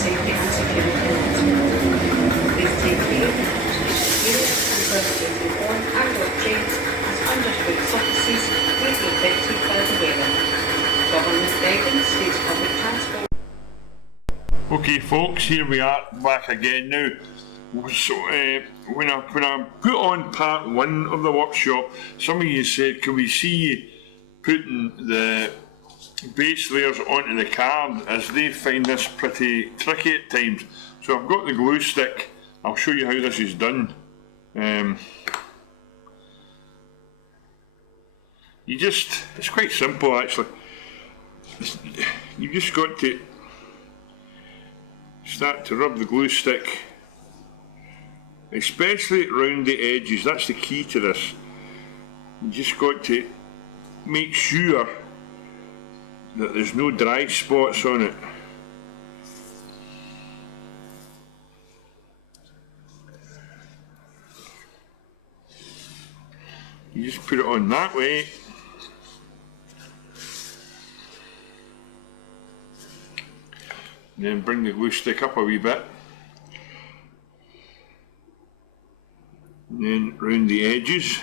safety and security net. Please take care and whether you're on and or train as underfoot surfaces may be affected by the weather. Government guidance states public transport. Okay folks, here we are back again now. So when I put on part one of the workshop, some of you said, can we see you putting the base layers onto the card, as they find this pretty tricky at times. So I've got the glue stick. I'll show you how this is done. It's quite simple actually. You've just got to start to rub the glue stick, especially around the edges. That's the key to this. You just got to make sure that there's no dry spots on it. You just put it on that way. And then bring the glue stick up a wee bit. And then round the edges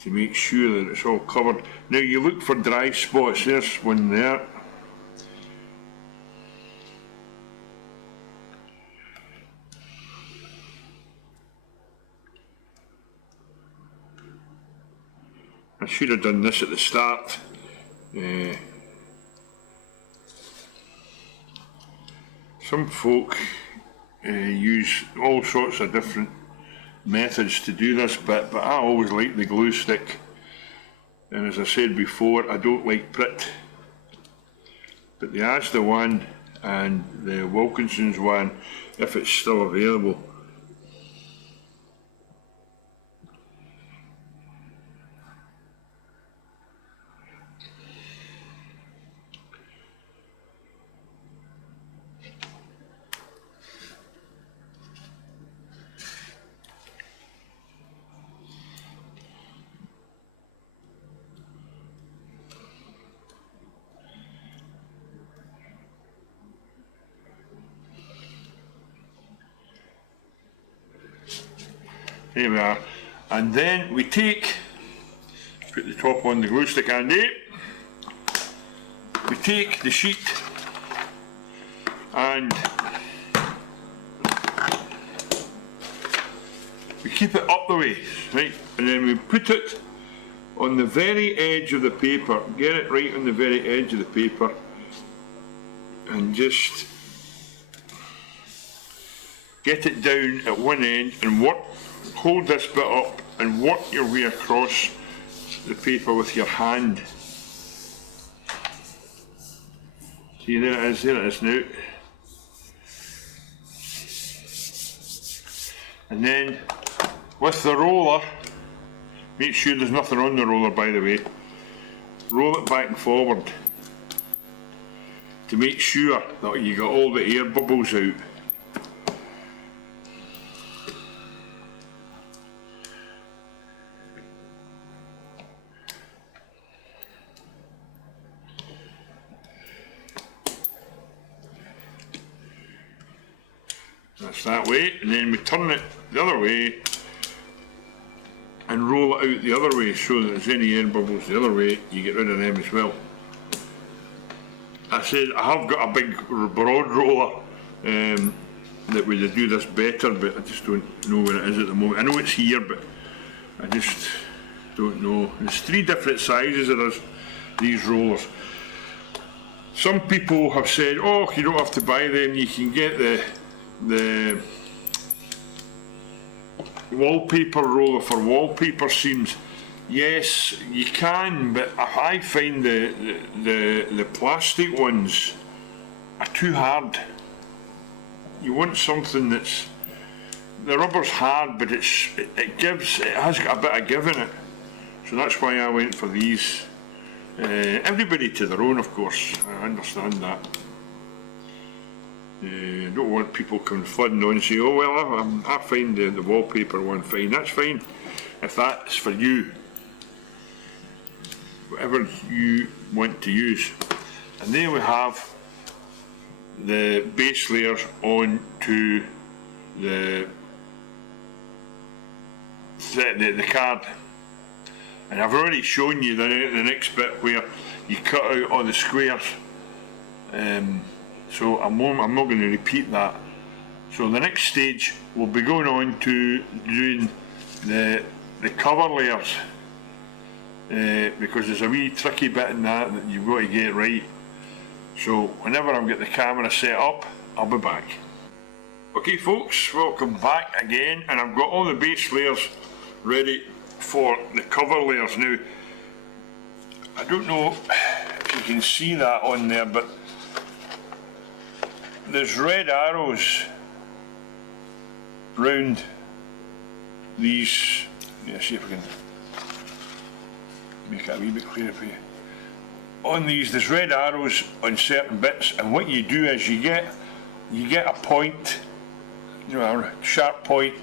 to make sure that it's all covered. Now you look for dry spots, there's one there. I should have done this at the start. Some folk use all sorts of different methods to do this bit, but I always like the glue stick, and as I said before, I don't like Pritt, but the Asda one and the Wilkinson's one, if it's still available. Here we are, and then we take, put the top on the glue stick, Andy. We take the sheet and we keep it up the way, right? And then we put it on the very edge of the paper, get it right on the very edge of the paper, and just get it down at one end and hold this bit up and work your way across the paper with your hand. See, there it is now. And then with the roller, make sure there's nothing on the roller, by the way. Roll it back and forward to make sure that you got all the air bubbles out. That's that way, and then we turn it the other way and roll it out the other way, so that there's any air bubbles the other way, you get rid of them as well. I said I have got a big broad roller that would do this better, but I just don't know where it is at the moment. I know it's here, but I just don't know. There's 3 different sizes of these rollers. Some people have said, oh, you don't have to buy them, you can get the wallpaper roller for wallpaper seams. Yes, you can, but I find the plastic ones are too hard. You want something that's, the rubber's hard, but it has got a bit of give in it. So that's why I went for these. Everybody to their own, of course. I understand that. Don't want people coming flooding on and say, oh well, I find the wallpaper one fine. That's fine if that's for you, whatever you want to use. And there we have the base layers onto the card. And I've already shown you the next bit where you cut out all the squares, so I'm not going to repeat that. So the next stage we'll be going on to doing the cover layers, because there's a wee tricky bit in that you've got to get right. So whenever I've got the camera set up, I'll be back. Okay folks, welcome back again, and I've got all the base layers ready for the cover layers now. I don't know if you can see that on there, but there's red arrows round these. Let's see if we can make it a wee bit clearer for you. On these, there's red arrows on certain bits, and what you do is you get a point, a sharp point,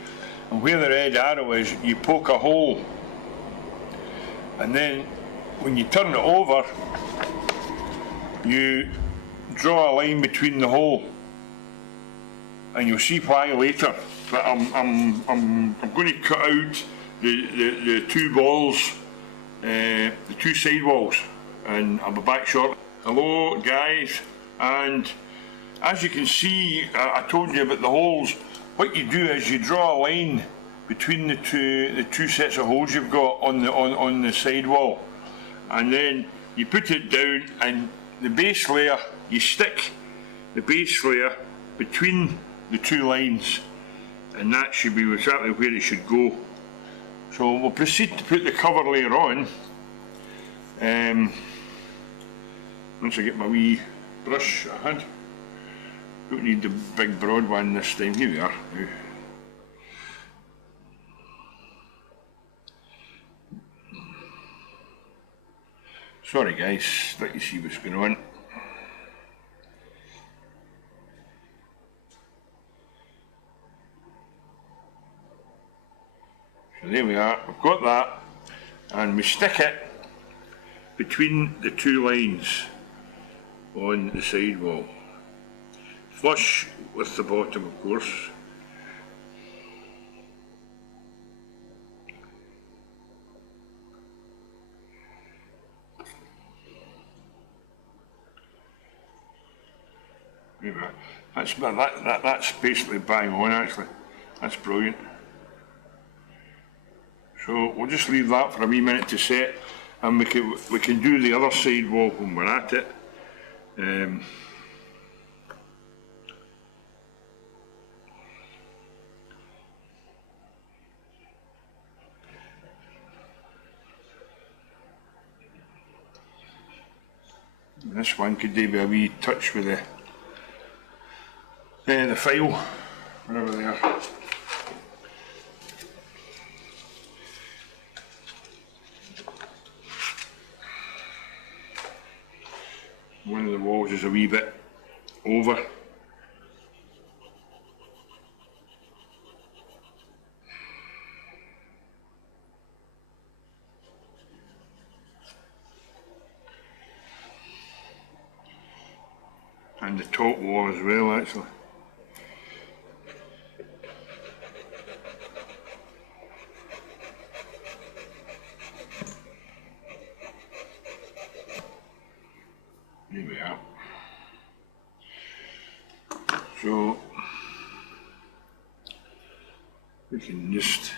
and where the red arrow is, you poke a hole, and then when you turn it over, you draw a line between the hole, and you'll see why later. But I'm going to cut out the two balls, the two side walls, and I'll be back shortly. Hello guys, and as you can see, I told you about the holes. What you do is you draw a line between the two sets of holes you've got on the side wall, and then you put it down, and the base layer, you stick the base layer between the two lines, and that should be exactly where it should go. So we'll proceed to put the cover layer on. Once I get my wee brush I had, don't need the big broad one this time. Here we are now. Sorry guys, let you see what's going on. So there we are, we've got that, and we stick it between the two lines on the side wall, flush with the bottom of course. That's basically bang on actually. That's brilliant. So we'll just leave that for a wee minute to set, and we can do the other side wall when we're at it. This one could do with a wee touch with the file, wherever they are. One of the walls is a wee bit over. And the top wall as well actually. There we are. So we can just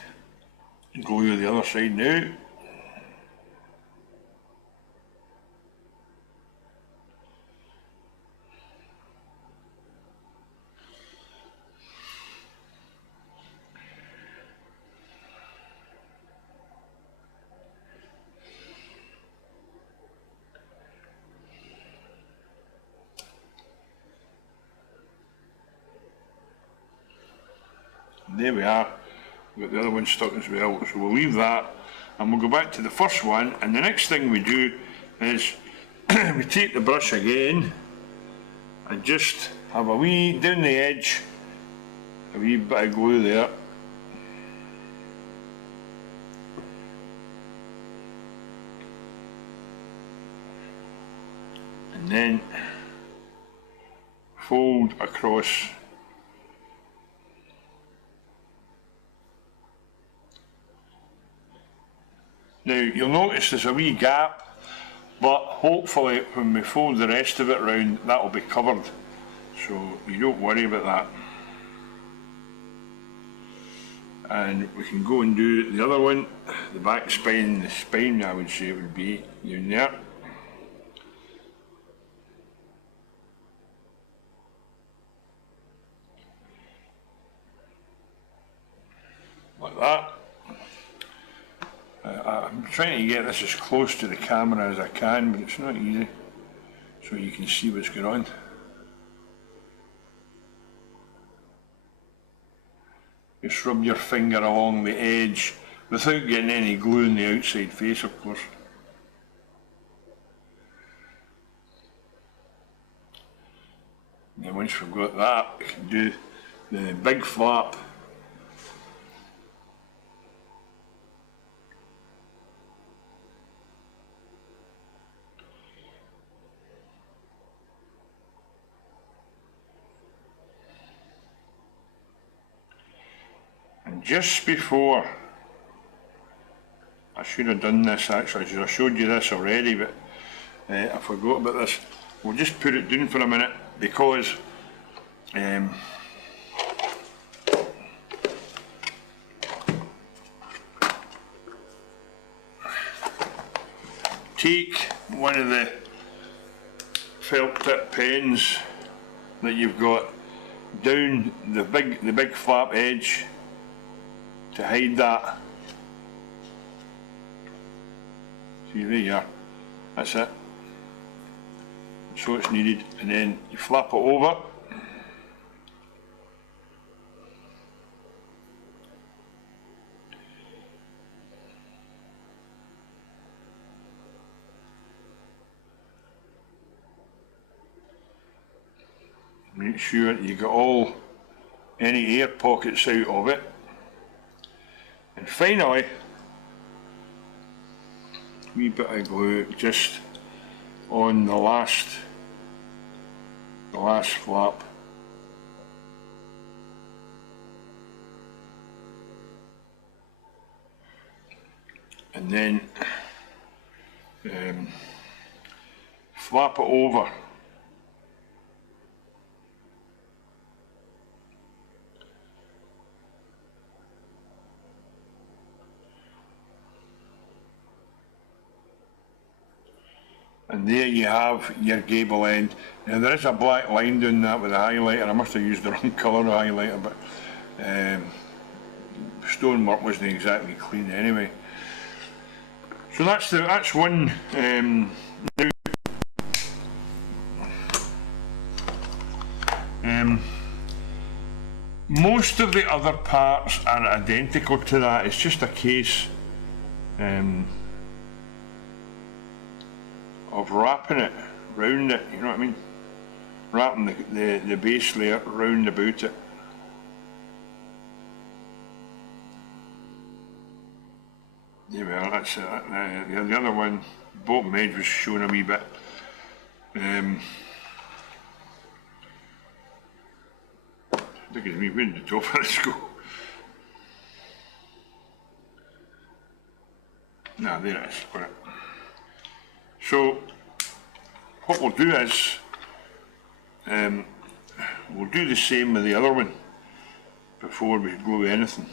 go to the other side now. There we are, we've got the other one stuck as well, so we'll leave that and we'll go back to the first one. And the next thing we do is we take the brush again and just have a wee down the edge, a wee bit of glue there, and then fold across. Now you'll notice there's a wee gap, but hopefully when we fold the rest of it round, that will be covered, so you don't worry about that. And we can go and do the other one, the back spine. The spine, I would say, would be down there. Like that. I'm trying to get this as close to the camera as I can, but it's not easy, so you can see what's going on. Just rub your finger along the edge without getting any glue in the outside face, of course. And then once we've got that, we can do the big flap. Just before, I should have done this actually, I should have showed you this already, but I forgot about this. We'll just put it down for a minute, because take one of the felt tip pens that you've got down the big flap edge to hide that. See, there you are, that's it. So it's needed, and then you flap it over. Make sure you get any air pockets out of it. And finally, a wee bit of glue just on the last flap. And then flap it over. And there you have your gable end. Now there is a black line down that with a highlighter. I must have used the wrong colour of highlighter, but stonework wasn't exactly clean anyway. So that's one. Most of the other parts are identical to that. It's just a case of wrapping it round it, you know what I mean? Wrapping the base layer round about it. There we are, that's it. The other one, bottom edge was showing a wee bit. I think it's me putting the top of this go. Nah, there it is, got it. So what we'll do is we'll do the same with the other one before we glue anything.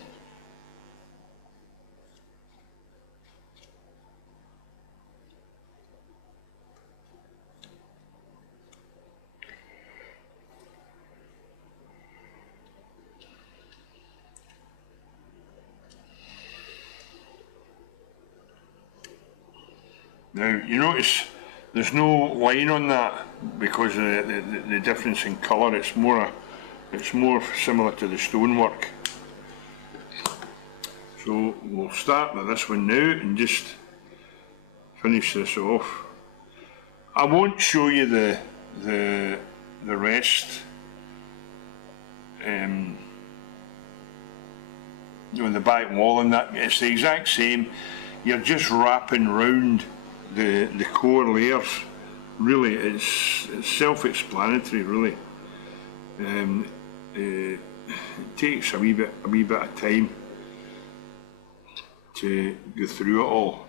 Now you notice there's no line on that because of the difference in colour. It's more similar to the stonework. So we'll start with this one now and just finish this off. I won't show you the rest. The back wall and that, it's the exact same. You're just wrapping round the core layers. Really, it's self-explanatory, really. It takes a wee bit of time to go through it all.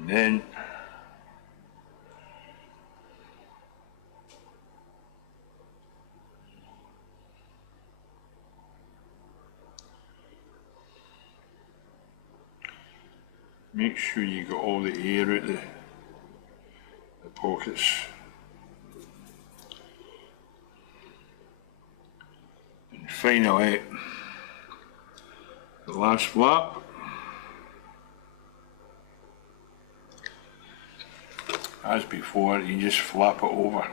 And then make sure you get all the air out the pockets. And finally, the last flap. As before, you just flap it over.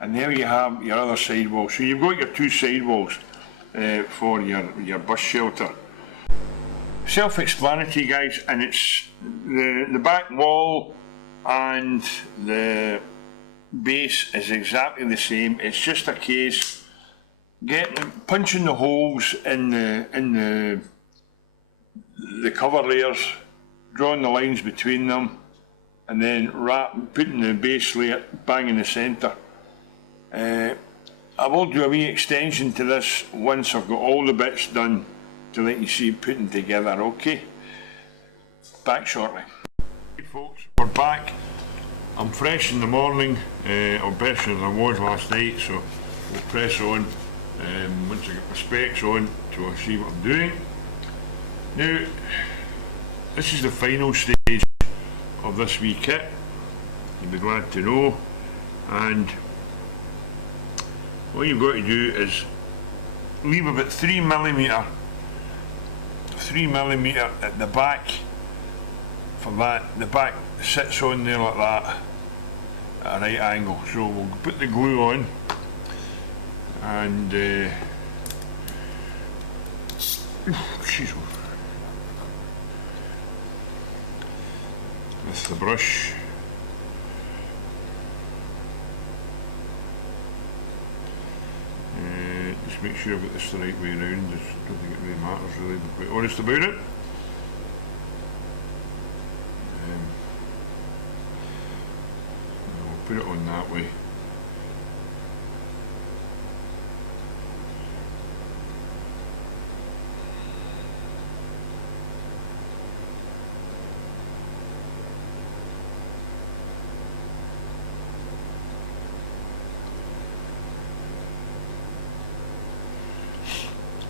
And there you have your other sidewall. So you've got your two sidewalls for your bus shelter. Self-explanatory, guys, and it's the back wall and the base is exactly the same. It's just a case punching the holes in the cover layers, drawing the lines between them, and then putting the base layer bang in the centre. I will do a wee extension to this once I've got all the bits done to let you see it putting together, okay? Back shortly. Hey folks, we're back. I'm fresh in the morning, or better than I was last night, so we'll press on once I get my specs on to see what I'm doing. Now, this is the final stage of this wee kit, you'll be glad to know, and what you've got to do is leave about 3mm at the back for that. The back sits on there like that at a right angle. So we'll put the glue on and with the brush. Just make sure I've got this the right way around. I don't think it really matters really, to be quite honest about it. I'll put it on that way.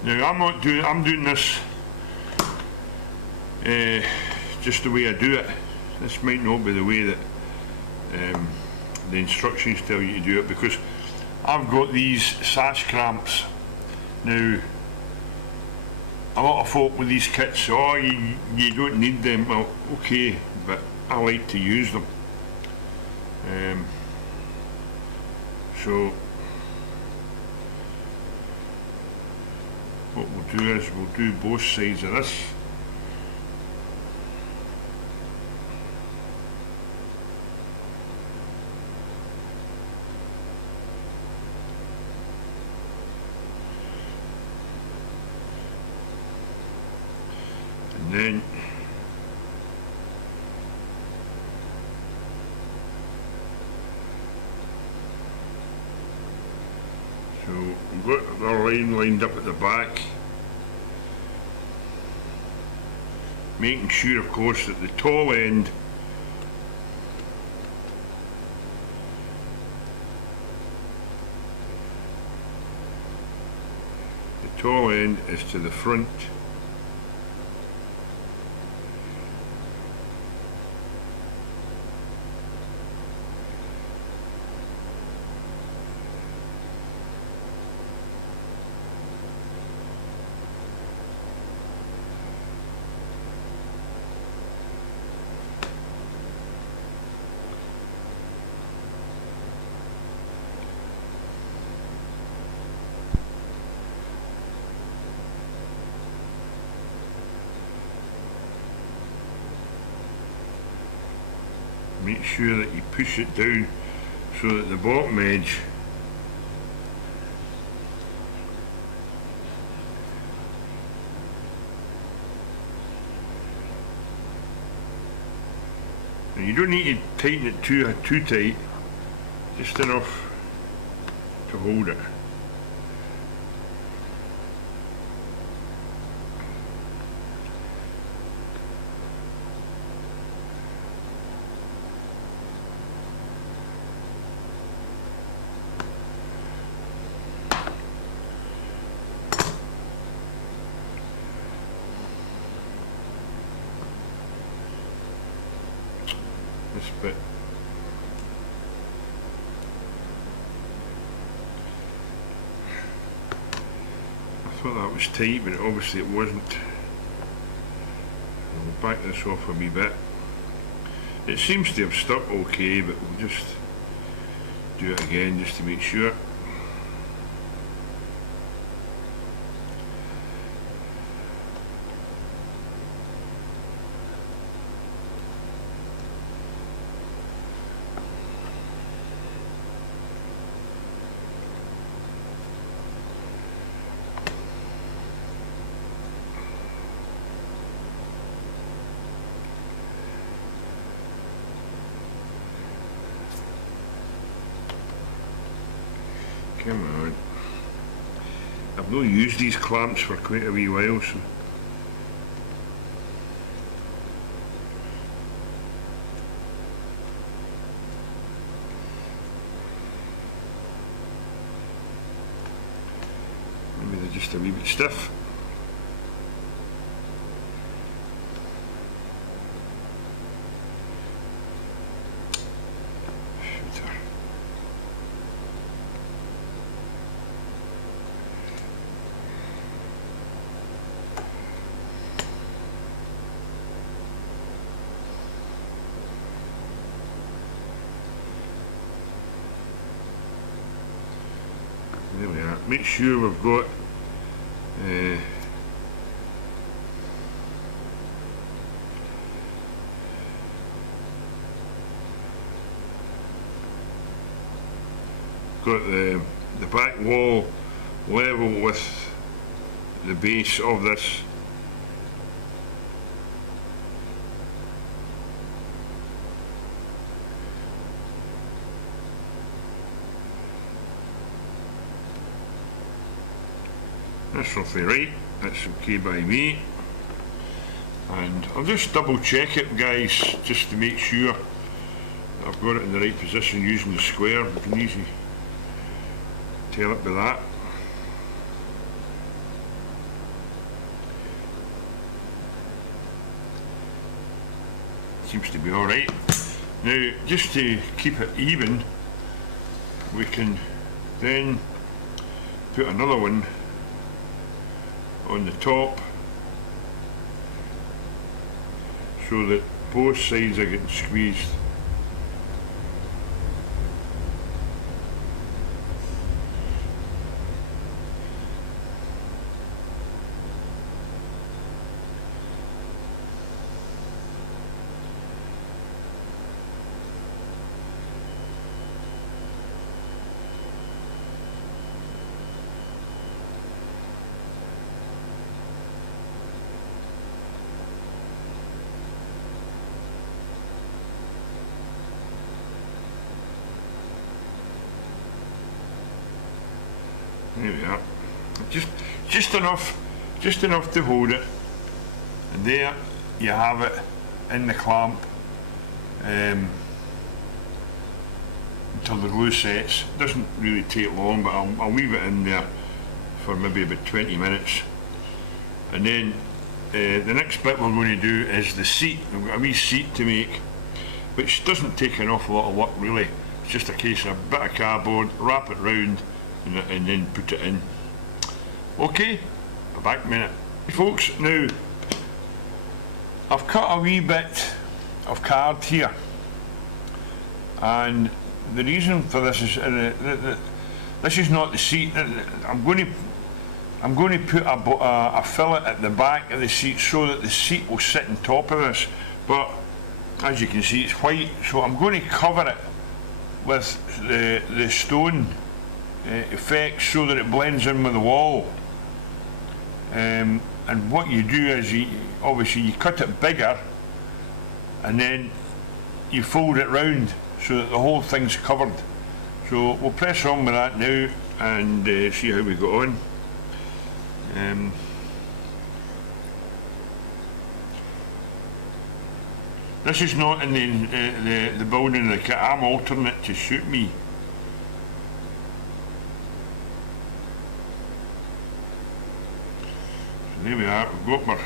Now I'm doing this just the way I do it. This might not be the way that the instructions tell you to do it, because I've got these sash cramps. Now, a lot of folk with these kits, oh, you don't need them. Well, okay, but I like to use them. So what we'll do is we'll do both sides of this. And then so we've got our line lined up at the back, making sure of course that the tall end is to the front. make sure that you push it down so that the bottom edge and you don't need to tighten it too tight, just enough to hold it. This bit. I thought that was tight, but obviously it wasn't. I'll back this off a wee bit. It seems to have stuck okay, but we'll just do it again just to make sure. Come on. I've not used these clamps for quite a wee while, so maybe they're just a wee bit stiff. There we are. Make sure we've got the back wall level with the base of this. That's roughly right, that's okay by me. And I'll just double check it, guys, just to make sure that I've got it in the right position using the square. We can easily tell it by that. Seems to be alright. Now, just to keep it even, we can then put another one on the top so that both sides are getting squeezed. There we are. Just enough to hold it. And there you have it in the clamp until the glue sets. Doesn't really take long, but I'll leave it in there for maybe about 20 minutes. And then the next bit we're going to do is the seat. I've got a wee seat to make, which doesn't take an awful lot of work really. It's just a case of a bit of cardboard, wrap it round, and then put it in. Okay, back in a minute. Folks, now I've cut a wee bit of card here, and the reason for this is this is not the seat. I'm going to put a fillet at the back of the seat so that the seat will sit on top of this, but as you can see, it's white, so I'm going to cover it with the stone effects so that it blends in with the wall. And what you do is obviously you cut it bigger and then you fold it round so that the whole thing's covered. So we'll press on with that now and see how we go on. This is not in the building of the kit. I'm altering it to suit me. So there we are, we've got our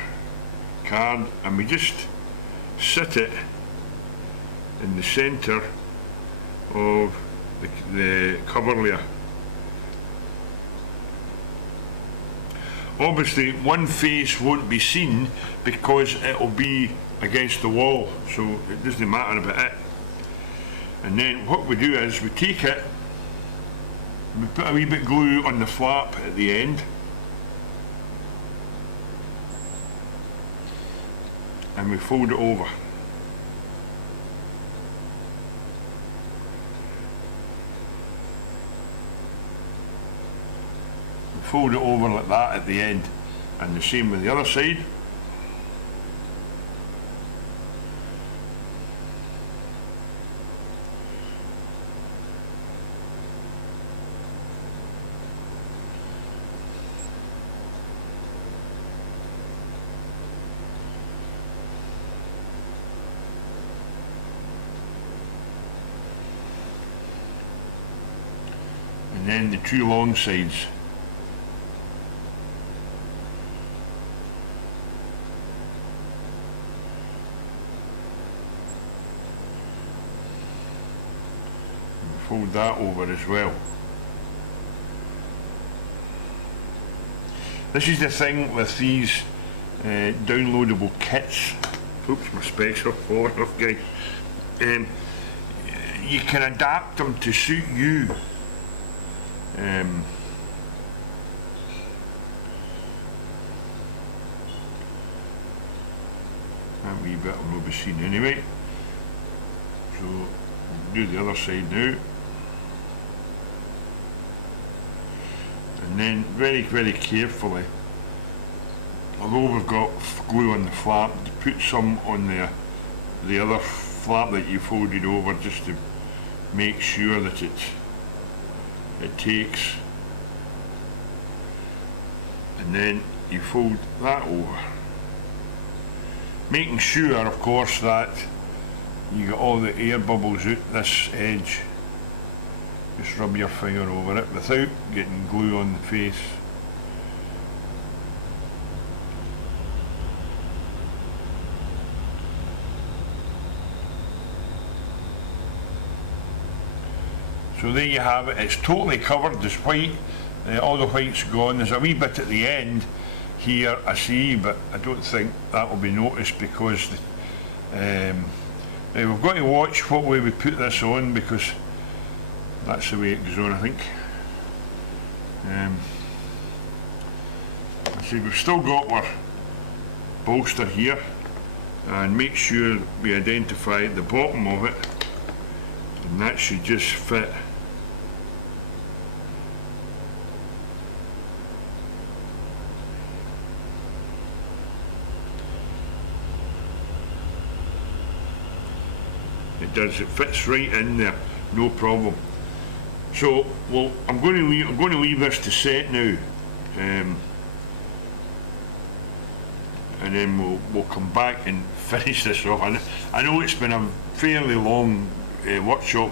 card and we just sit it in the centre of the cover layer. Obviously one face won't be seen because it'll be against the wall, so it doesn't matter about it. And then what we do is we take it, we put a wee bit of glue on the flap at the end, and we fold it over. We fold it over like that at the end, and the same with the other side. And then the two long sides. And fold that over as well. This is the thing with these downloadable kits. Oops, my specs are falling off, guys. You can adapt them to suit you. That wee bit will not be seen anyway, so we'll do the other side now, and then very carefully, although we've got glue on the flap, to put some on the other flap that you folded over, just to make sure that it takes, and then you fold that over, making sure of course that you get all the air bubbles out this edge. Just rub your finger over it without getting glue on the face. So there you have it, it's totally covered, there's white, all the white's gone. There's a wee bit at the end here I see, but I don't think that will be noticed because now we've got to watch what way we put this on, because that's the way it goes on, I think. See, we've still got our bolster here, and make sure we identify the bottom of it, and that should just fit. It does, it fits right in there, no problem. So, well, I'm going to leave this to set now, and then we'll come back and finish this off. I know it's been a fairly long workshop,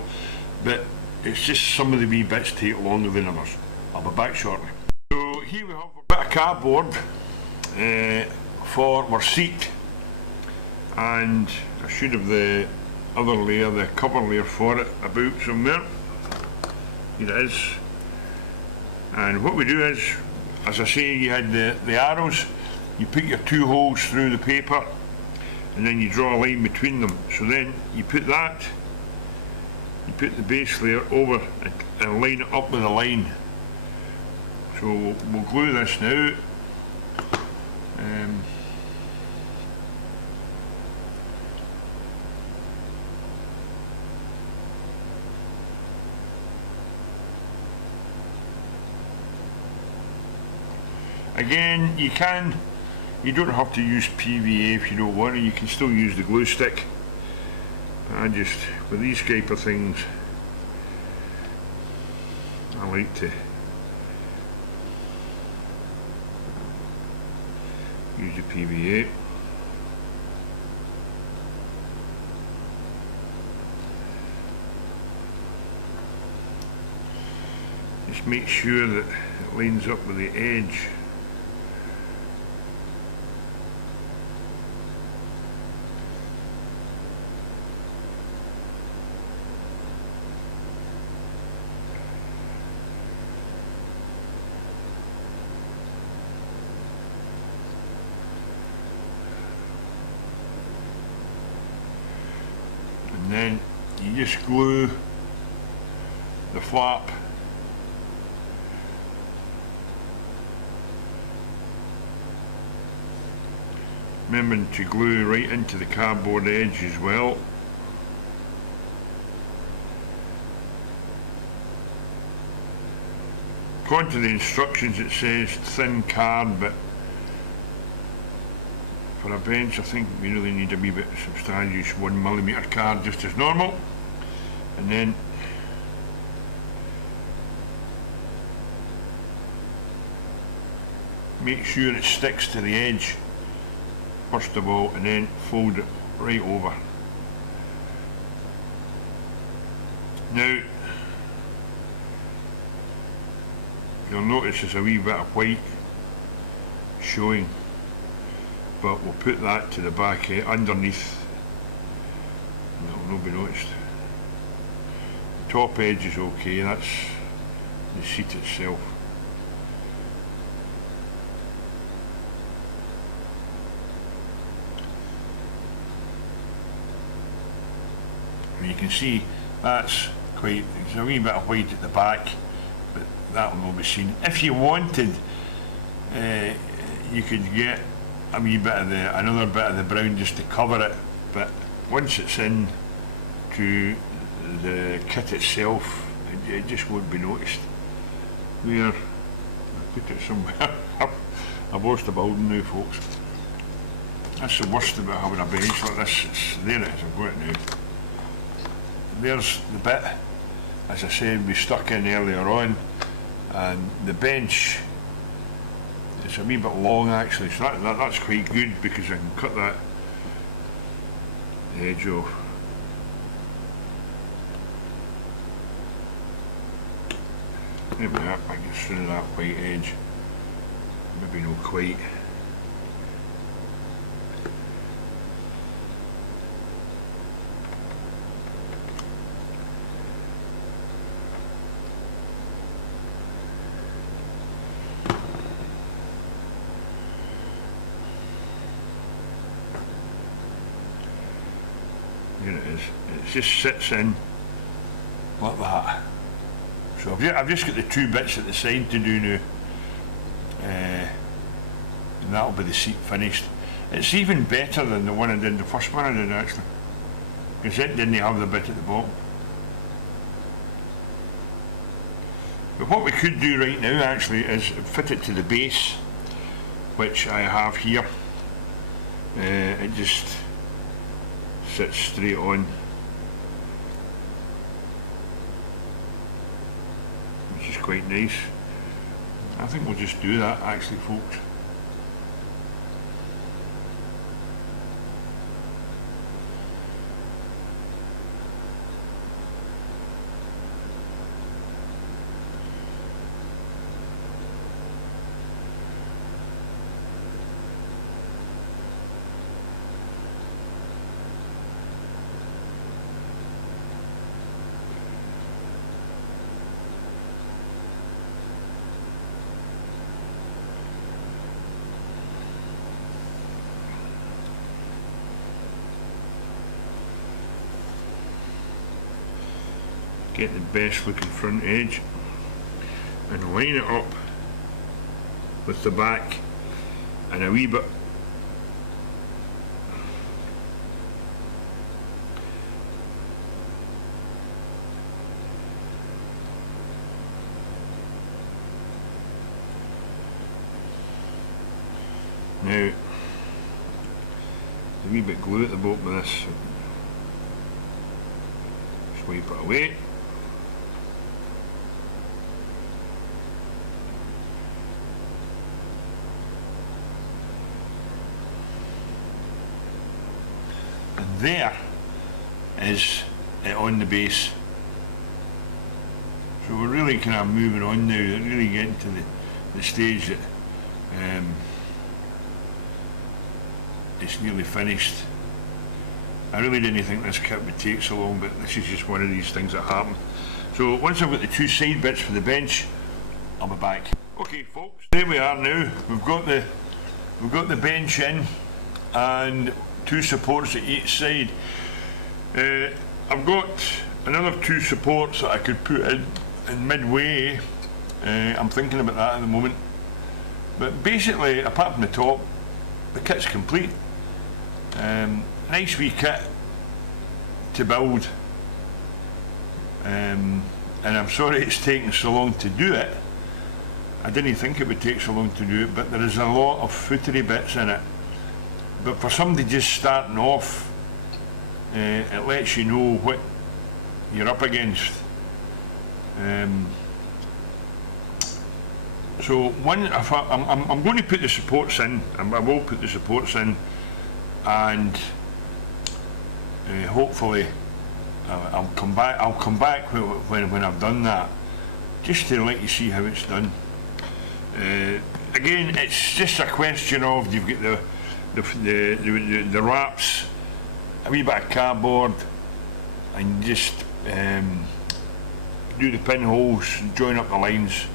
but it's just some of the wee bits take longer than others. I'll be back shortly. So here we have a bit of cardboard for our seat, and I should have the other layer, the cover layer for it, about somewhere. Here it is. And what we do is, as I say, you had the arrows, you put your two holes through the paper, and then you draw a line between them. So then you put that, you put the base layer over and line it up with a line. So we'll glue this now. Again, you don't have to use PVA if you don't want to, you can still use the glue stick. I just, with these type of things, I like to use the PVA. Just make sure that it lines up with the edge. And then you just glue the flap remembering to glue right into the cardboard edge as well. According to the instructions it says thin card, but for a bench I think we really need a wee bit substantial, use 1mm card just as normal. And then make sure it sticks to the edge first of all, and then fold it right over. Now you'll notice there's a wee bit of white showing, but we'll put that to the back underneath, and it'll not be noticed. The top edge is okay, that's the seat itself. And you can see that's quite, there's a wee bit of white at the back, but that will not be seen. If you wanted, you could get a wee bit of another bit of the brown just to cover it, but once it's in to the kit itself, it just won't be noticed. There, I put it somewhere. I've lost the building now, folks. That's the worst about having a bench like this. There it is, I've got it now. There's the bit, as I said, we stuck in earlier on, and the bench, it's a wee bit long actually, so that's quite good because I can cut that edge off. Maybe that, I get through that white edge, maybe not quite. There it is. It just sits in like that. So I've just got the two bits at the side to do now, and that'll be the seat finished. It's even better than the one I did, the first one I did actually, because it didn't have the bit at the bottom. But what we could do right now actually is fit it to the base, which I have here. It just sits straight on, which is quite nice. I think we'll just do that actually, folks. Get the best looking front edge and line it up with the back and a wee bit Now, there's a wee bit of glue at the bottom of this. Just wipe it away. And there is it on the base. So we're really kind of moving on now, really getting to the stage that it's nearly finished. I really didn't think this kit would take so long, but this is just one of these things that happen. So once I've got the two side bits for the bench, I'll be back. Okay folks, there we are now. We've got the bench in and two supports at each side. I've got another two supports that I could put in midway. I'm thinking about that at the moment. But basically, apart from the top, the kit's complete. Nice wee kit to build. And I'm sorry it's taken so long to do it. I didn't think it would take so long to do it, but there is a lot of footery bits in it. But for somebody just starting off, it lets you know what you're up against. So I'm going to put the supports in. I will put the supports in, and hopefully I'll come back when I've done that, just to let you see how it's done. Again, it's just a question of you've got the wraps, a wee bit of cardboard, and just do the pinholes, join up the lines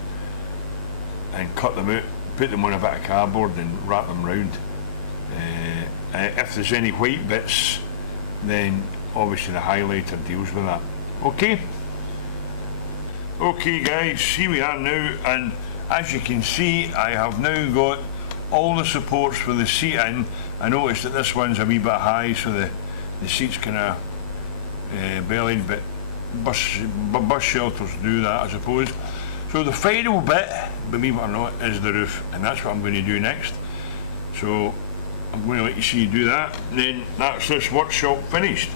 and cut them out, put them on a bit of cardboard and wrap them round. If there's any white bits, then obviously the highlighter deals with that. Okay guys, here we are now, and as you can see I have now got all the supports for the seating. I noticed that this one's a wee bit high, so the seat's kind of bellied, but bus shelters do that, I suppose. So the final bit, believe it or not, is the roof, and that's what I'm going to do next. So I'm going to let you see do that, and then that's this workshop finished.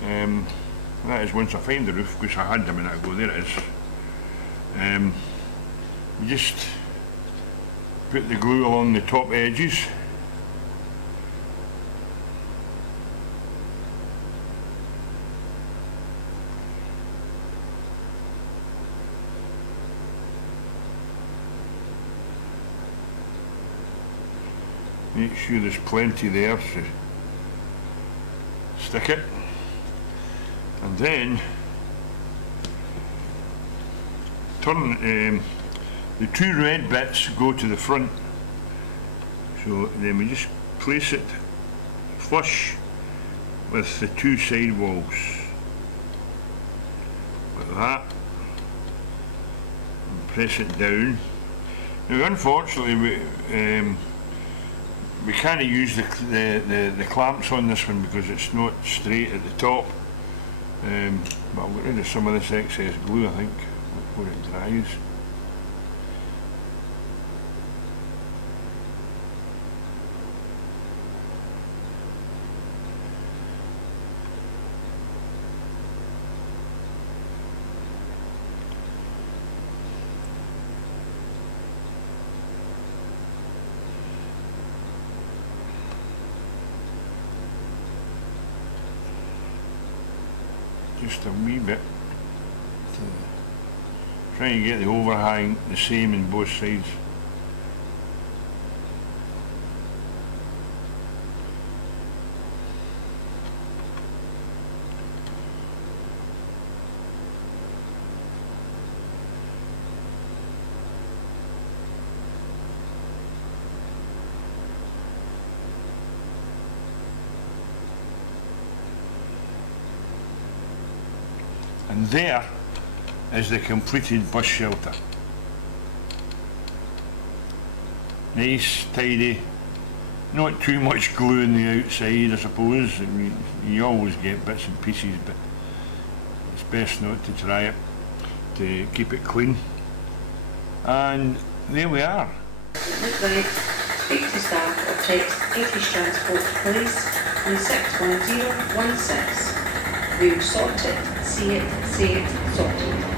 That is once I find the roof, which I had a minute ago. There it is. We just put the glue along the top edges. Make sure there's plenty there to stick it, and then turn the two red bits go to the front, so then we just place it flush with the two side walls like that, and press it down. Now unfortunately we can't use the clamps on this one because it's not straight at the top, but I'll get rid of some of this excess glue, I think, before it dries. Just a wee bit to try and get the overhang the same in both sides. And there is the completed bus shelter. Nice, tidy, not too much glue on the outside, I suppose. I mean, you always get bits and pieces, but it's best not to try it, to keep it clean. And there we are. Right. speak to staff or text British Transport Police on 61016. We will sort it, see it, say it, sorted.